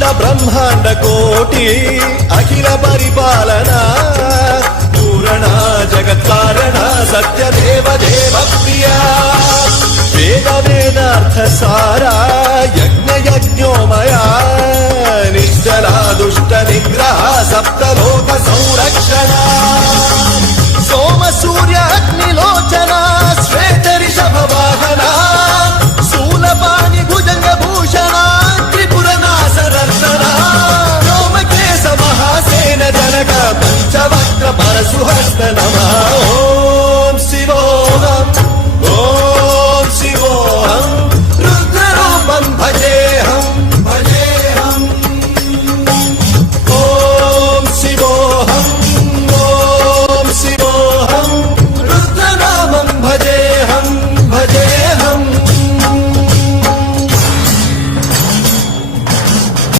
अखंड ब्रह्मांड कोटि अखिल परिपालना पूरणा जगत्कारणा सत्यदेव देव प्रिया वेद वेदार्थ सारा यज्ञ यज्ञोमया